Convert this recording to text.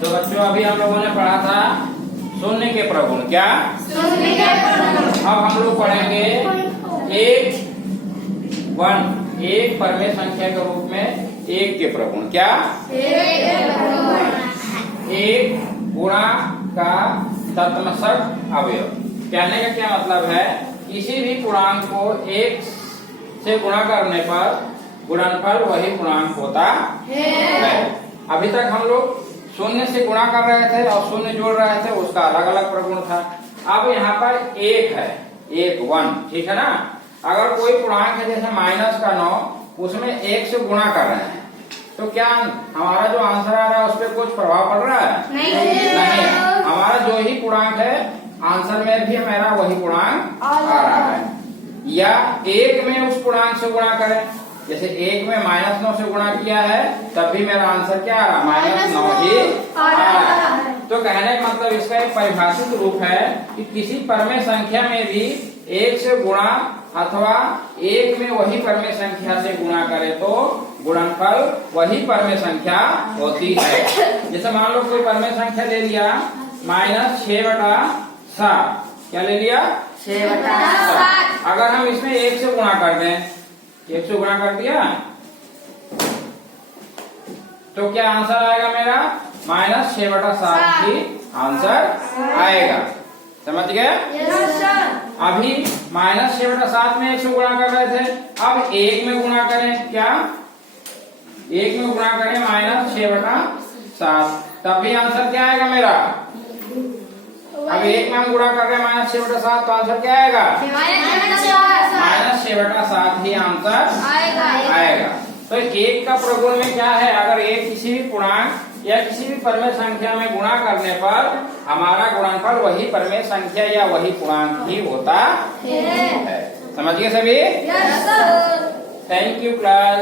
तो बच्चों अभी हम लोगों ने पढ़ा था शून्य के प्रगुण। क्या? शून्य के प्रगुण। अब हम लोग पढ़ेंगे एक परमेय संख्या के रूप में एक के प्रगुण। क्या? एक गुणा का तत्सम अवयव। कहने का क्या मतलब है, किसी भी पूर्णांक को एक से गुणा करने पर गुणनफल वही पूर्णांक होता है। अभी तक हम लोग शून्य से गुणा कर रहे थे और शून्य जोड़ रहे थे, उसका अलग अलग प्रगुण था। अब यहाँ पर एक है, एक 1, ठीक है ना। अगर कोई पूर्णांक है जैसे -9, उसमें एक से गुणा कर रहे हैं, तो क्या हमारा जो आंसर आ रहा है उस पर कुछ प्रभाव पड़ रहा है? नहीं। हमारा जो ही पूर्णांक है आंसर में भी मेरा वही पूर्णांक आ रहा है। या एक में उस पूर्णांक से गुणा करें, जैसे एक में -9 से गुणा किया है तब भी मेरा आंसर क्या आ रहा है? -9 ही आ रहा है। तो कहने का मतलब इसका एक परिभाषित रूप है कि किसी परमेय संख्या में भी एक से गुणा अथवा एक में वही परमेय संख्या से गुणा करे तो गुणनफल वही परमेय संख्या होती है। जैसे मान लो कोई परमेय संख्या ले लिया -6/7। क्या ले लिया? 6/7। अगर हम इसमें एक से गुणा कर दें, एक से गुणा कर दिया तो क्या आंसर आएगा मेरा? -6/7 ही आंसर आएगा। समझ गए? अभी -6/7 में एक से गुणा कर रहे थे, अब एक में गुणा करें। क्या? एक में गुणा करें -6/7, तब भी आंसर क्या आएगा मेरा? अब एक में हम गुणा कर रहे हैं -6/7, तो आंसर क्या आएगा? -6/7 ही आंसर आएगा। तो एक का प्रगुण में क्या है, अगर एक किसी भी पूर्णांक या किसी भी परमेय संख्या में गुणा करने पर हमारा गुणनफल वही परमेय संख्या या वही पूर्णांक ही होता है। समझ गए सभी? Thank you class.